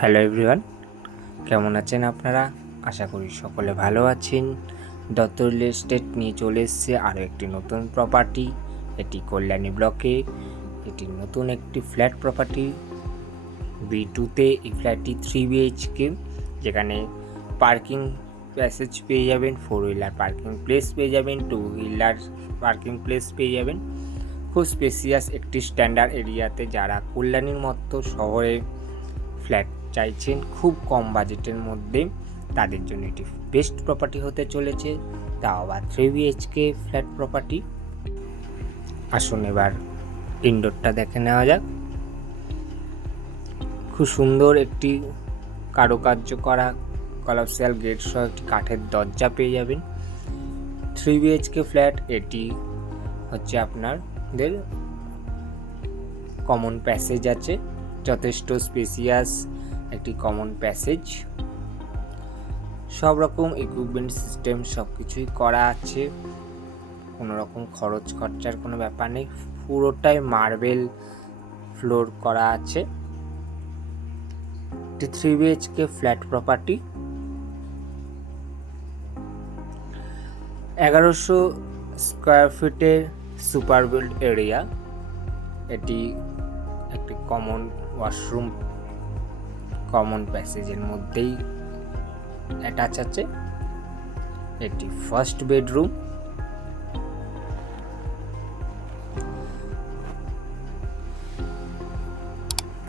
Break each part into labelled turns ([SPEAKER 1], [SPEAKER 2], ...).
[SPEAKER 1] Hello everyone, কেমন আছেন আপনারা? আশা করি সকলে ভালো আছেন। দত্ত রিয়েল এস্টেট নিয়ে চলে এসছে আরও একটি নতুন প্রপার্টি এটি কল্যাণী ব্লকে এটি নতুন একটি ফ্ল্যাট প্রপার্টি বি টুতে এই ফ্ল্যাটটি থ্রি বিএইচকে যেখানে পার্কিং প্যাসেজ পেয়ে যাবেন ফোর হুইলার পার্কিং প্লেস পেয়ে যাবেন টু হুইলার পার্কিং প্লেস পেয়ে যাবেন। খুব স্পেসিয়াস একটি স্ট্যান্ডার্ড এরিয়াতে যারা কল্যাণীর মতো শহরে ফ্ল্যাট চাইছেন খুব কম বাজেটের মধ্যে তাদের জন্য এটি বেস্ট প্রপার্টি হতে চলেছে, তাও আবার থ্রি বিএইচকে ফ্ল্যাট প্রপার্টি আসুন এবার ইনডোরটা দেখে নেওয়া যাক। খুব সুন্দর একটি কারুকার্য করা কলাপসিয়াল গেট সহ একটি কাঠের দরজা পেয়ে যাবেন। থ্রি বিএইচকে ফ্ল্যাট এটি হচ্ছে আপনাদের কমন প্যাসেজ আছে, যথেষ্ট স্পেসিয়াস একটি কমন প্যাসেজ সব রকম ইকুইপমেন্ট সিস্টেম সব কিছুই করা আছে। কোনো রকম খরচ খরচার কোনো ব্যাপার নেই। পুরোটাই মার্বেল ফ্লোর করা আছে। একটি থ্রি বিএইচকে ফ্ল্যাট প্রপার্টি এগারোশো স্কোয়ার ফিটের সুপার বিল্ড এরিয়া এটি একটি কমন ওয়াশরুম কমন প্যাসেজের মধ্যেই অ্যাটাচ আছে। এটি ফার্স্ট বেডরুম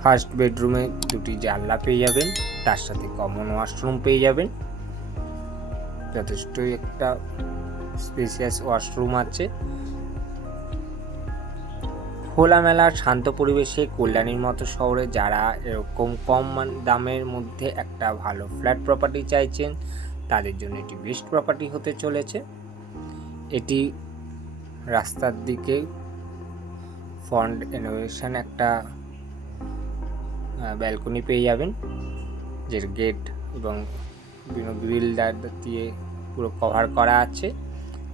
[SPEAKER 1] ফার্স্ট বেডরুমে দুটি জানলা পেয়ে যাবেন, তার সাথে কমন ওয়াশরুম পেয়ে যাবেন। যথেষ্টই একটা স্পেসিয়াস ওয়াশরুম আছে। খোলামেলা শান্ত পরিবেশে কল্যাণীর মতো শহরে যারা এরকম কম দামের মধ্যে একটা ভালো ফ্ল্যাট প্রপার্টি চাইছেন, তাদের জন্য এটি বেস্ট প্রপার্টি হতে চলেছে। এটি রাস্তার দিকে ফন্ড ইনোভেশন একটা ব্যালকনি পেয়ে যাবেন যে গেট এবং বিভিন্ন গ্রিল দিয়ে পুরো কভার করা আছে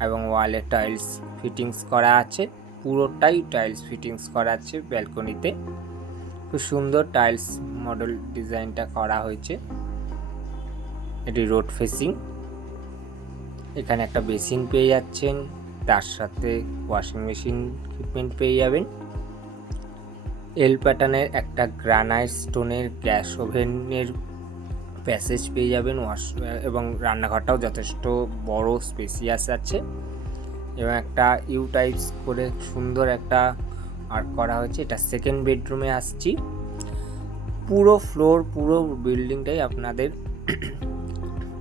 [SPEAKER 1] এবং ওয়ালে টাইলস ফিটিংস করা আছে। পুরোটাই টাইলস ফিটিংস করা আছে ব্যালকনিতে খুব সুন্দর টাইলস মডেল ডিজাইনটা করা হয়েছে। এটি রোড ফেসিং এখানে একটা বেসিন পেয়ে যাচ্ছেন। তার সাথে ওয়াশিং মেশিন ইকুইপমেন্ট পেয়ে যাবেন। এল প্যাটার্নের একটা গ্রানাইট স্টোনের গ্যাস ওভেনের প্যাসেজ পেয়ে যাবেন। ওয়াশ এবং রান্নাঘরটাও যথেষ্ট বড় স্পেসিয়াস আছে। এবং একটা ইউ টাইপস করে সুন্দর একটা আর্ট করা হয়েছে। এটা সেকেন্ড বেডরুমে আসছি। পুরো ফ্লোর পুরো বিল্ডিংটাই আপনাদের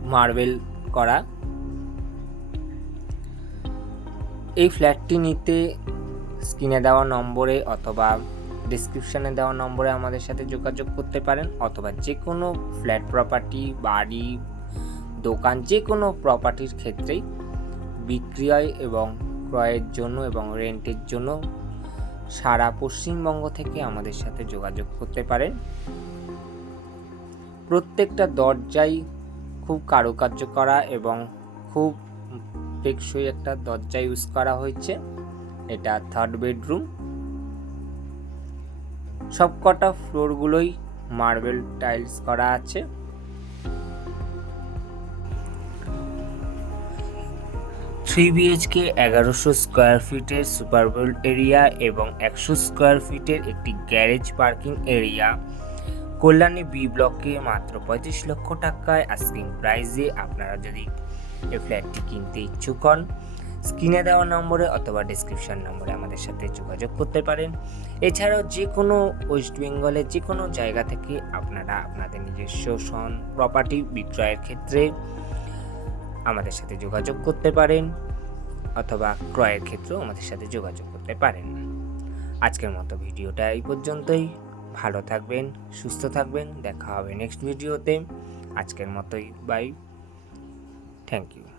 [SPEAKER 1] মার্বেল করা। এই ফ্ল্যাটটি নিতে স্ক্রিনে দেওয়া নম্বরে অথবা ডিসক্রিপশানে দেওয়া নম্বরে আমাদের সাথে যোগাযোগ করতে পারেন অথবা যে কোনো ফ্ল্যাট প্রপার্টি বাড়ি, দোকান যে কোনো প্রপার্টির ক্ষেত্রেই বিক্রয় এবং ক্রয়ের জন্য এবং রেন্টের জন্য সারা পশ্চিমবঙ্গ থেকে আমাদের সাথে যোগাযোগ করতে পারেন। প্রত্যেকটা দরজাই খুব কারুকার্য করা এবং খুব টেকসই একটা দরজা ইউজ করা হয়েছে। এটা থার্ড বেডরুম সবকটা ফ্লোরগুলোই মার্বেল টাইলস করা আছে। থ্রি বিএইচকে এগারোশো স্কোয়ার ফিটের সুপার বোল্ড এরিয়া এবং একশো স্কোয়ার ফিটের একটি garage parking area Kalyani B ব্লকে মাত্র পঁয়ত্রিশ লক্ষ টাকায় আস্কিং প্রাইজে আপনারা যদি এই ফ্ল্যাটটি কিনতে ইচ্ছুক হন স্ক্রিনে দেওয়া নম্বরে অথবা ডিসক্রিপশন নম্বরে আমাদের সাথে যোগাযোগ করতে পারেন। এছাড়াও যে কোনো ওয়েস্ট বেঙ্গলের যে কোনো জায়গা থেকে আপনারা আপনাদের নিজস্ব সন প্রপার্টি বিক্রয়ের ক্ষেত্রে আমাদের সাথে যোগাযোগ করতে পারেন অথবা ক্রয়ের ক্ষেত্রেও আমাদের সাথে যোগাযোগ করতে পারেন। আজকের মতো ভিডিওটা এই পর্যন্তই। ভালো থাকবেন, সুস্থ থাকবেন। দেখা হবে নেক্সট ভিডিওতে আজকের মতোই বাই থ্যাংক ইউ